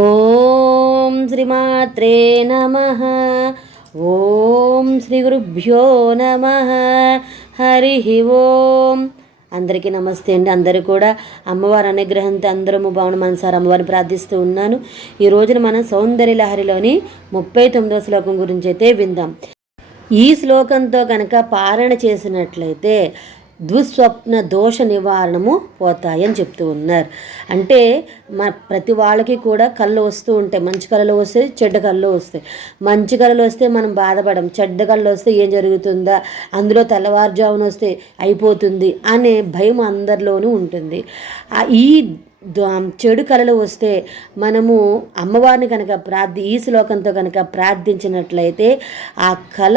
ఓం శ్రీమాత్రే నమ. ఓం శ్రీ గురుభ్యో నమ. హరి ఓం. అందరికీ నమస్తే అండి. అందరూ కూడా అమ్మవారి అనుగ్రహంతో అందరము భావన మనసారి అమ్మవారిని ప్రార్థిస్తూ ఉన్నాను. ఈ రోజున మనం సౌందర్య లహరిలోని ముప్పై తొమ్మిదవ శ్లోకం గురించి అయితే విందాం. ఈ శ్లోకంతో కనుక పారణ చేసినట్లయితే దుస్వప్న దోష నివారణము పోతాయని చెప్తూ ఉన్నారు. అంటే మా ప్రతి వాళ్ళకి కూడా కళ్ళు వస్తూ ఉంటాయి. మంచి కళ్ళు వస్తాయి చెడ్డ కళ్ళు వస్తాయి. మంచి కళ్ళు వస్తే మనం బాధపడం. చెడ్డ కళ్ళు వస్తే ఏం జరుగుతుందా? అందులో తెల్లవారుజామున వస్తే అయిపోతుంది అనే భయం అందరిలోనూ ఉంటుంది. ఈ చెడు కళలు వస్తే మనము అమ్మవారిని కనుక ప్రార్థి ఈ శ్లోకంతో కనుక ప్రార్థించినట్లయితే ఆ కళ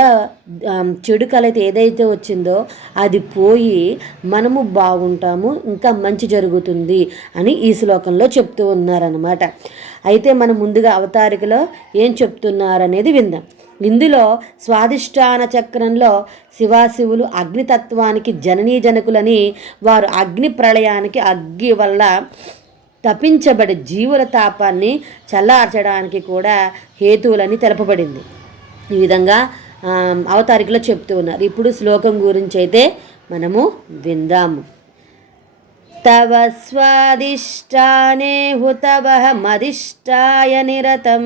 చెడు కళ అయితే ఏదైతే వచ్చిందో అది పోయి మనము బాగుంటాము ఇంకా మంచి జరుగుతుంది అని ఈ శ్లోకంలో చెప్తూ ఉన్నారనమాట అయితే మనం ముందుగా అవతారికలో ఏం చెప్తున్నారనేది విందాం. ఇందులో స్వాదిష్టాన చక్రంలో శివాశివులు అగ్నితత్వానికి జననీ జనకులని వారు అగ్ని ప్రళయానికి అగ్గి వల్ల తపించబడి జీవుల తాపాన్ని చల్లార్చడానికి కూడా హేతువులని తెలపబడింది. ఈ విధంగా అవతారికలో చెప్తూ ఉన్నారు. ఇప్పుడు శ్లోకం గురించి అయితే మనము విందాము తవ స్వాదిష్టానే హుతవ మదిష్టాయ నిరతం.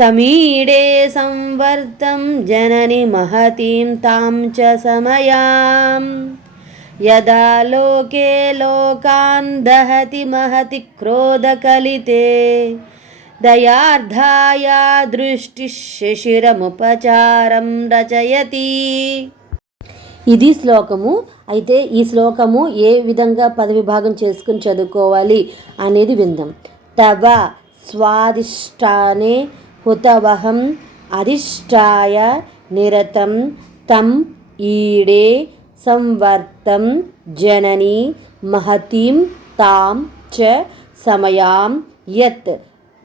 తమీడే సంవర్తం జనని మహతీం తాం చ సమయాం. యదా లోకే లోకాన్ దహతి మహతి క్రోధకలితే దయార్ధాయ దృష్టి శిశిరముపచారం రచయతి. ఇది శ్లోకము. అయితే ఈ శ్లోకము ఏ విధంగా పదవిభాగం చేసుకుని చదువుకోవాలి అనేది విందాం. తవ స్వాదిష్టానే హుతవహం అధిష్టాయ నిరతం తం ఈడే సంవర్తం జనని మహతీం తాం చ సమయాం యత్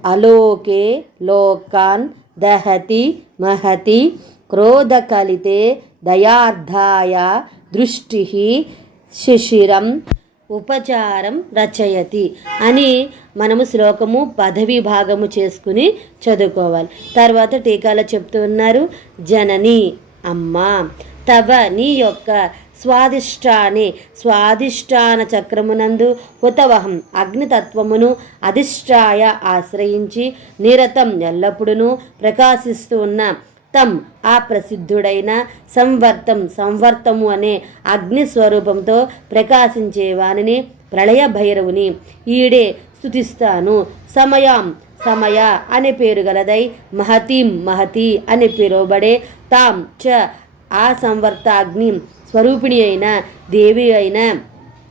అలోకే లోకాన్ దహతి మహతి క్రోధకలితే దయార్థాయ దృష్టి శిశిరం ఉపచారం రచయతి అని మనము శ్లోకము పదవి భాగము చేసుకుని చదువుకోవాలి. తర్వాత టీకాలో చెప్తూ ఉన్నారు జనని అమ్మ తవ నీ యొక్క స్వాదిష్టాని స్వాదిష్టాన చక్రమునందు హుతవహం అగ్నితత్వమును అధిష్టాయ ఆశ్రయించి నిరతం ఎల్లప్పుడూ ప్రకాశిస్తూ ఉన్న తం ఆ ప్రసిద్ధుడైన సంవర్తం సంవర్తము అనే అగ్ని స్వరూపంతో ప్రకాశించే వానిని ప్రళయ భైరవుని ఈడే స్థుతిస్తాను సమయాం సమయ అనే పేరు గలదై మహతీం మహతి అని పిలువబడే తాం చ ఆ సంవర్తాగ్ని స్వరూపిణి అయిన దేవి అయిన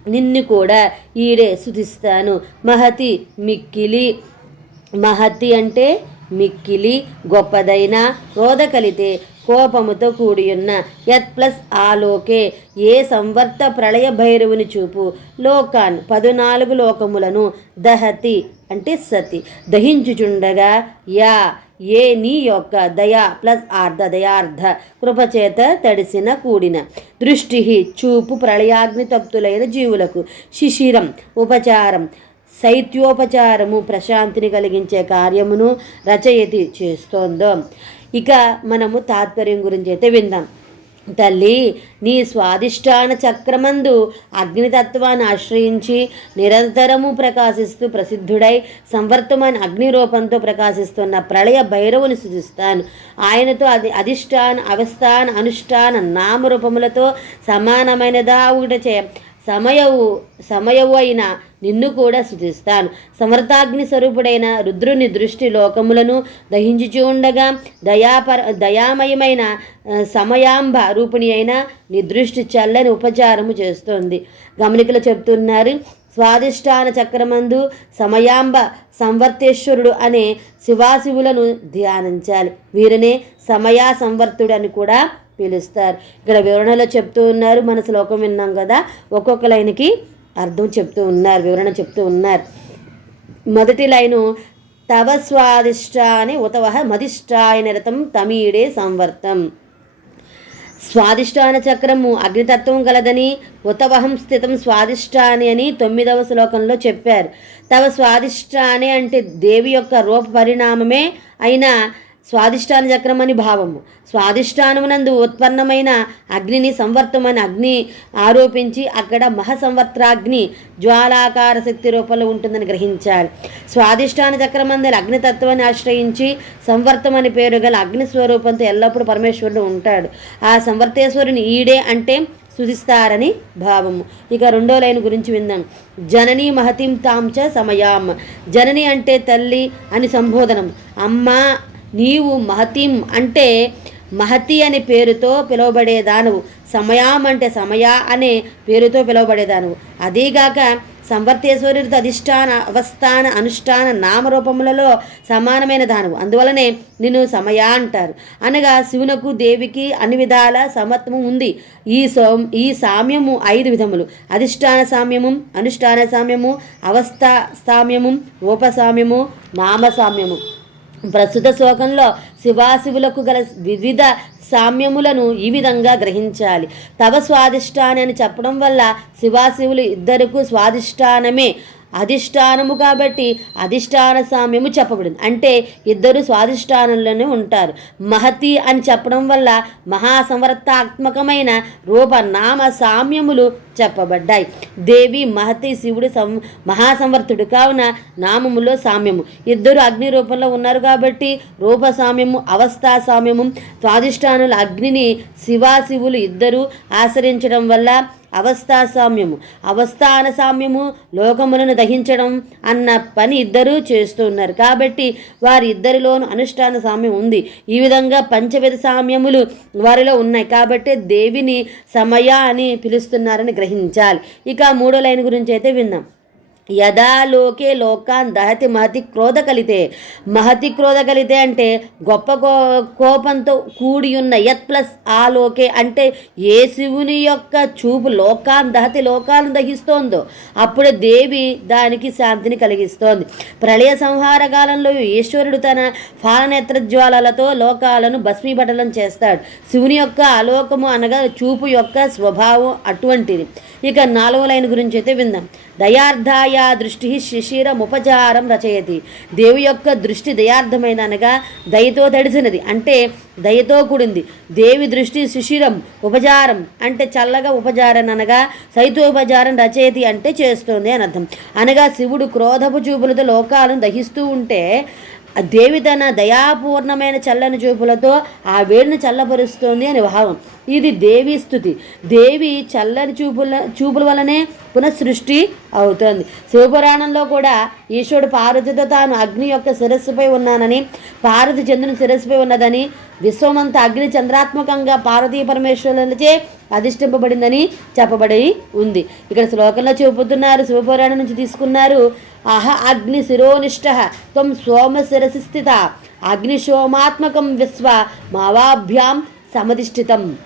నిన్ను కూడా ఈడే స్థుతిస్తాను మహతి మిక్కిలి మహతి అంటే మిక్కిలి గొప్పదైన క్రోధ కలితే కోపముతో కూడియున్న యత్ ప్లస్ ఆలోకే ఏ సంవర్త ప్రళయ భైరవుని చూపు. లోకాన్ పదునాలుగు లోకములను దహతి అంటే సతి. దహించుచుండగా యా ఏ నీ యొక్క దయా ప్లస్ ఆర్ధ దయార్ధ కృపచేత తడిసిన కూడిన. దృష్టి చూపు ప్రళయాగ్ని తప్తులైన జీవులకు. శిశిరం ఉపచారం శైత్యోపచారము ప్రశాంతిని కలిగించే కార్యమును రచయితి చేస్తోందో. ఇక మనము తాత్పర్యం గురించి అయితే విందాం. తల్లి నీ స్వాదిష్టాన చక్రమందు అగ్నితత్వాన్ని ఆశ్రయించి నిరంతరము ప్రకాశిస్తూ ప్రసిద్ధుడై సంవర్తమైన అగ్ని రూపంతో ప్రకాశిస్తున్న ప్రళయ భైరవుని సూచిస్తాను ఆయనతో అది అధిష్టాన అవస్థాన అనుష్ఠాన నామరూపములతో సమానమైనదా ఒకటి చే సమయవు సమయవు అయిన నిన్ను కూడా స్థుతిస్తాను సమర్థాగ్ని స్వరూపుడైన రుద్రుని దృష్టి లోకములను దహించుచూ ఉండగా దయాపర దయామయమైన సమయాంబ రూపిణి అయిన నీ దృష్టి చల్లని ఉపచారము చేస్తోంది. గమనికలు చెప్తున్నారు స్వాదిష్టాన చక్రమందు సమయాంబ సంవర్తేశ్వరుడు అనే శివాశివులను ధ్యానించాలి. వీరినే సమయా సంవర్తుడు అని కూడా పిలుస్తారు. ఇక్కడ వివరణలో చెప్తూ ఉన్నారు మన శ్లోకం విన్నాం కదా? ఒక్కొక్క లైన్కి అర్థం చెప్తూ ఉన్నారు వివరణ చెప్తూ ఉన్నారు. మొదటి లైను తవ స్వాదిష్టాని ఉతవహ మదిష్టాయ నిరతం తమీడే సంవర్తం. స్వాదిష్టాన చక్రము అగ్నితత్వం గలదని ఉతవహం స్థితం స్వాదిష్టాని అని తొమ్మిదవ శ్లోకంలో చెప్పారు. తవ స్వాదిష్టాని అంటే దేవి యొక్క రూప పరిణామమే అయిన స్వాదిష్టాన చక్రం అని భావము. స్వాదిష్టానమునందు ఉత్పన్నమైన అగ్నిని సంవర్తమైన అగ్ని ఆరోపించి అక్కడ మహసంవర్త్రాగ్ని జ్వాలాకార శక్తి రూపంలో ఉంటుందని గ్రహించాలి. స్వాదిష్టాన చక్రమందరి అగ్నితత్వాన్ని ఆశ్రయించి సంవర్తమని పేరు గల అగ్ని స్వరూపంతో ఎల్లప్పుడూ పరమేశ్వరుడు ఉంటాడు. ఆ సంవర్తేశ్వరుని ఈడే అంటే సుధిస్తారని భావము. ఇక రెండో లైన్ గురించి విందాం. జనని మహతిం తాంచ సమయాం. జనని అంటే తల్లి అని సంబోధనం. అమ్మ నీవు మహతిం అంటే మహతి అనే పేరుతో పిలువబడేదానువు. సమయాం అంటే సమయ అనే పేరుతో పిలువబడేదానువు. అదీగాక సంవర్తేశ్వరుడితో అధిష్టాన అవస్థాన అనుష్ఠాన నామరూపములలో సమానమైన దానవు. అందువలనే నిన్ను సమయ అంటారు. అనగా శివునకు దేవికి అన్ని విధాల సమత్వము ఉంది. ఈ సో ఈ సామ్యము ఐదు విధములు. అధిష్టాన సామ్యము అనుష్ఠాన సామ్యము అవస్థ సామ్యము రూపసామ్యము నామసామ్యము ప్రస్తుత శ్లోకంలో శివాశివులకు గల వివిధ సామ్యములను ఈ విధంగా గ్రహించాలి. తవ స్వాదిష్టాని అని చెప్పడం వల్ల శివాశివులు ఇద్దరుకు స్వాదిష్టానమే అధిష్టానము కాబట్టి అధిష్టాన సామ్యము చెప్పబడింది. అంటే ఇద్దరు స్వాధిష్టానంలోనే ఉంటారు. మహతి అని చెప్పడం వల్ల మహాసంవర్తాత్మకమైన రూప నామ సామ్యములు చెప్పబడ్డాయి. దేవి మహతి శివుడు సం మహాసంవర్తుడు కావున నామములో సామ్యము. ఇద్దరు అగ్ని రూపంలో ఉన్నారు కాబట్టి రూప సామ్యము అవస్థా సామ్యము స్వాధిష్టానుల అగ్నిని శివాశివులు ఇద్దరు ఆశ్రయించడం వల్ల అవస్థాసామ్యము. అవస్థాన సామ్యము లోకములను దహించడం అన్న పని ఇద్దరూ చేస్తున్నారు. కాబట్టి వారిద్దరిలోనూ అనుష్ఠాన సామ్యం ఉంది. ఈ విధంగా పంచవిధ సామ్యములు వారిలో ఉన్నాయి. కాబట్టి దేవిని సమయ అని పిలుస్తున్నారని గ్రహించాలి. ఇక మూడో లైన్ గురించి అయితే విందాం. యదా లోకే లోకాన్ దహతి మహతి క్రోధ కలితే మహతి క్రోధ కలితే అంటే గొప్ప కో కోపంతో కూడి ఉన్న యత్ ప్లస్ ఆ లోకే అంటే ఏ శివుని యొక్క చూపు లోకాన్ దహతి లోకాలను దహిస్తోందో అప్పుడే దేవి దానికి శాంతిని కలిగిస్తోంది. ప్రళయ సంహార కాలంలో ఈశ్వరుడు తన ఫాలనేత్రజ్వాలలతో లోకాలను భస్మీపటలం చేస్తాడు. శివుని యొక్క అలోకము అనగా చూపు యొక్క స్వభావం అటువంటిది. ఇక నాలుగో లైన్ గురించి అయితే విందాం. దయార్థాయ దృష్టి శిశిరముపచారం రచయతి. దేవి యొక్క దృష్టి దయార్థమైన అనగా దయతో తడిసినది. అంటే దయతో కూడింది. దేవి దృష్టి శిశిరం ఉపచారం అంటే చల్లగా ఉపచారం అనగా సైతోపచారం రచయతి అంటే చేస్తుంది అని అర్థం. అనగా శివుడు క్రోధపు చూపులతో లోకాలను దహిస్తూ ఉంటే దేవి తన దయాపూర్ణమైన చల్లని చూపులతో ఆ వేడిని చల్లబరుస్తుంది అని భావం. ఇది దేవి స్థుతి. దేవి చల్లని చూపుల చూపుల వలనే పునఃసృష్టి అవుతుంది. శివపురాణంలో కూడా ఈశ్వరుడు పార్వతితో తాను అగ్ని యొక్క శిరస్సుపై ఉన్నానని పార్వతి చంద్రుని శిరస్సుపై ఉన్నదని విశ్వమంతా అగ్ని చంద్రాత్మకంగా పార్వతీ పరమేశ్వరులచే అధిష్టింపబడిందని చెప్పబడి ఉంది. ఇక్కడ శ్లోకంలో చెబుతున్నారు శివపురాణం నుంచి తీసుకున్నారు అహ అగ్ని శిరోనిష్ట త్వం సోమ శిరసి స్థిత అగ్నిశోమాత్మకం విశ్వ మావాభ్యాం సమధిష్ఠితం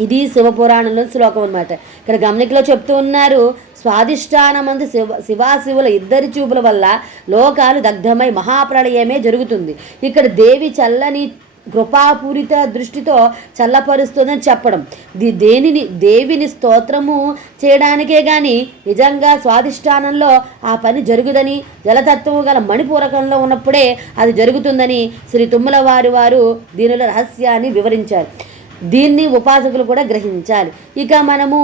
ఇది శివపురాణంలో శ్లోకం అనమాట ఇక్కడ గమనికలో చెప్తూ ఉన్నారు స్వాదిష్టానమందు శివ శివాశివుల ఇద్దరి చూపుల వల్ల లోకాలు దగ్ధమై మహాప్రళయమే జరుగుతుంది. ఇక్కడ దేవి చల్లని కృపాపూరిత దృష్టితో చల్లపరుస్తుందని చెప్పడం. ది దేనిని దేవిని స్తోత్రము చేయడానికే కానీ నిజంగా స్వాధిష్టానంలో ఆ పని జరుగుదని జలతత్వము గల మణిపూరకంలో ఉన్నప్పుడే అది జరుగుతుందని శ్రీ తుమ్మల వారి వారు దీనిలో రహస్యాన్ని వివరించారు. దీన్ని ఉపాసకులు కూడా గ్రహించాలి. ఇక మనము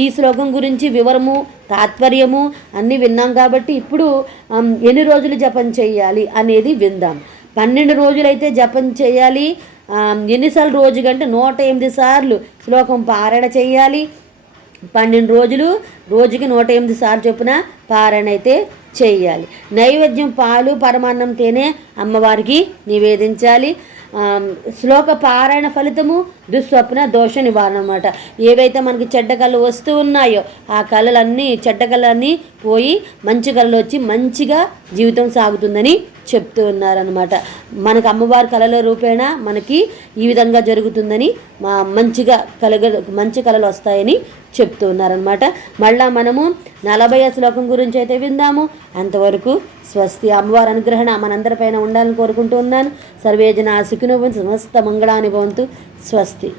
ఈ శ్లోకం గురించి వివరము తాత్పర్యము అన్నీ విన్నాం కాబట్టి ఇప్పుడు ఎన్ని రోజులు జపం చేయాలి అనేది విందాం. పన్నెండు రోజులైతే జపం చేయాలి. ఎన్నిసార్లు రోజు కంటే నూట ఎనిమిది సార్లు శ్లోకం పారాయణ చేయాలి. పన్నెండు రోజులు రోజుకి నూట ఎనిమిది సార్లు చొప్పున పారాయణ అయితే చేయాలి. నైవేద్యం పాలు పరమాన్నం తేనె అమ్మవారికి నివేదించాలి. శ్లోక పారాయణ ఫలితము దుస్వప్న దోష నివారణ అనమాట ఏవైతే మనకి చెడ్డ కళ్ళు వస్తూ ఉన్నాయో ఆ కళలన్నీ చెడ్డ కళలన్నీ పోయి మంచి కళలు వచ్చి మంచిగా జీవితం సాగుతుందని చెప్తూ ఉన్నారనమాట మనకు అమ్మవారి కళల రూపేణ మనకి ఈ విధంగా జరుగుతుందని మా మంచిగా కలగ మంచి కళలు వస్తాయని చెప్తూ ఉన్నారనమాట మళ్ళా మనము నలభై శ్లోకం గురించి అయితే విందాము. అంతవరకు స్వస్తి అమ్మవారి అనుగ్రహణ మనందరిపైన ఉండాలని కోరుకుంటూ ఉన్నాను. సర్వేజన సుఖినోభవంతు సమస్త మంగళాని భవంతు. స్వస్తి.